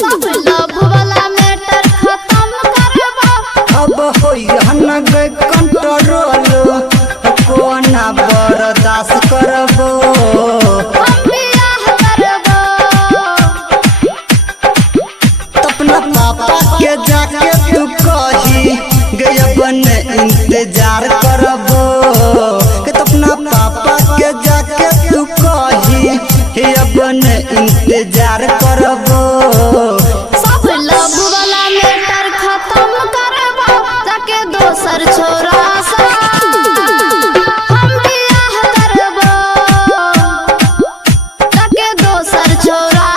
सब लव वाला मैटर खत्म करबो अब होइहन गए कंट्रोल कोना बर्दाश्त करबो हम बियाह करबो अपना पापा के जाके तू कही गया बन इंतजार करबो अपना पापा के जाके तू कही बन इंतजार करबो सब लव वाला मैटर खत्म करबो जाके दोसर छोरा सा हम बियाह करबो जाके दोसर छोरा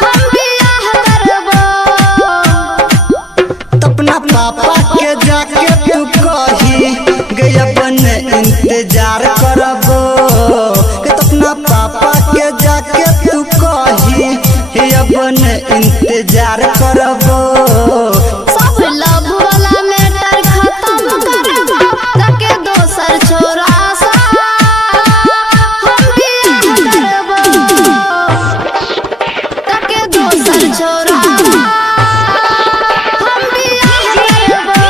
हम बियाह करबो अपना पापा के जाके तू कही गया बन इंतजार करबो अपना पापा के जाके तू कही बन इंतजार करबो सब लव वाला मैटर खत्म करबो जाके दोसर छोरा सा हम बियाह करबो जाके दोसर छोरा हम बियाह करबो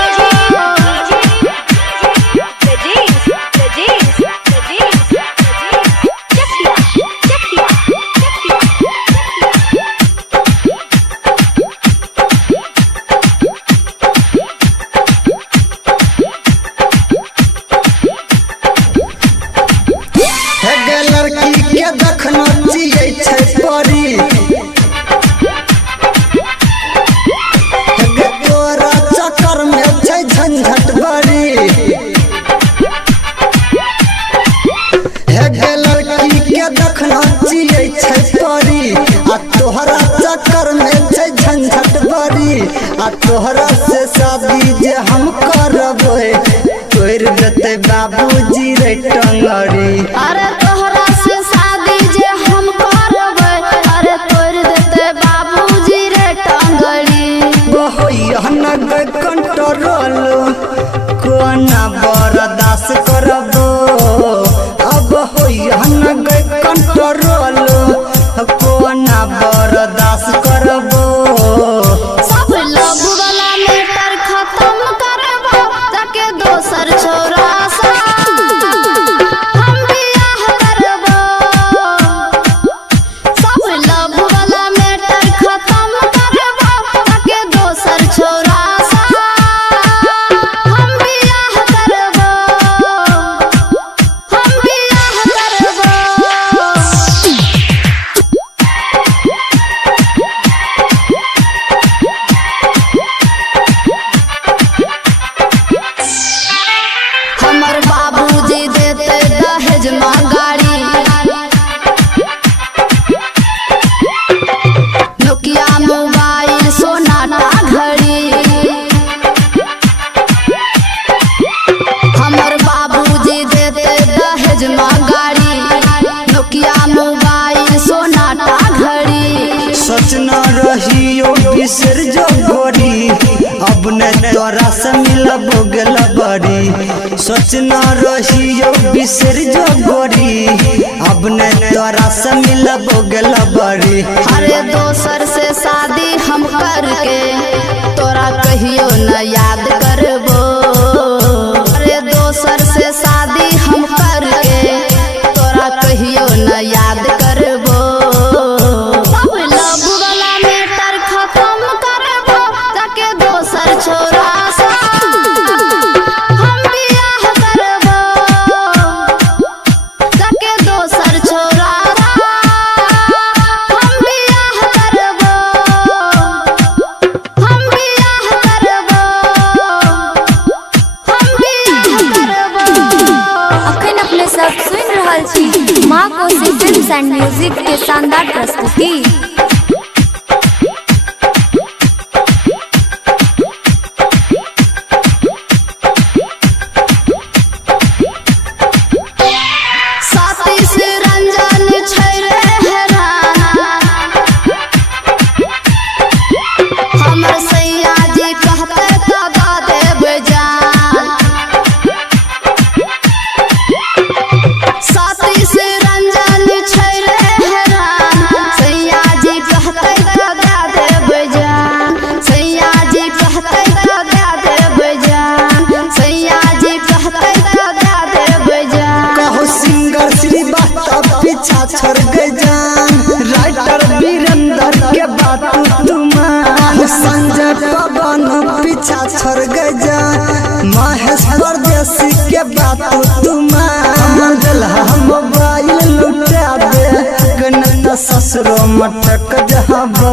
हेगे लड़की के देखना चाहिए छै परी हेगे तोरा चक्कर में छै झंझट बड़ी हेगे लड़की के देखना चाहिए छै परी आ तोहरा चक्कर में छै झंझट बड़ी आ तोहरा से शादी जे हम करबै तोड़ देते बाबूजी रे टंगड़ी अरे तोहरा से शादी जे हम करबै अरे तोड़ देते बाबूजी रे टंगड़ी होइहन गए कंट्रोल कोना बर्दाश्त करबो अब होइहन गए कंट्रोल कोना बर्दाश्त करबो सब लव वाला मैटर खत्म करबो जाके दोसर छोरा सा हम बियाह करबो सब लव वाला मैटर खत्म करबो जाके दोसर छोरा सा हम बियाह करबो हम बियाह करबो हमर बाबूजी देते दहेज में गाड़ी नोकिया मोबाइल सोनाटा घड़ी हमर बाबूजी देते दहेज में गाड़ी नोकिया मोबाइल सोनाटा घड़ी सच न रहियो बिसर जो गोरी अब न तोरा से मिलबो गेल बड़ी सच न रहियो बिसर जो गोरी अब न तोरा से मिलबो गेल बड़ी अरे दोसर से शादी हम करके तोरा कहियो न याद करबो अरे दोसर से शादी हम करके तोरा कहियो न याद करबो सब लव वाला मैटर खत्म करबो जाके दोसर छोरा सा हम बियाह करबो जाके दोसर छोरा सा हम बियाह करबो हम बियाह करबो हम बियाह करबो अखन अपने सब सुन रहल छी माँ कोसी फिल्म्स एंड म्यूजिक के शानदार प्रस्तुति। साथी से रंजन छै रे हैरान हमर सैया जी कहते दबा देबै जान साथी से रंजन छै रे हैरान सैया जी पवन पीछा छोड़ गए जा महेश परदेसी के बात तुम मोबाइल लुटा दे कन ससुरो मटक जहाबो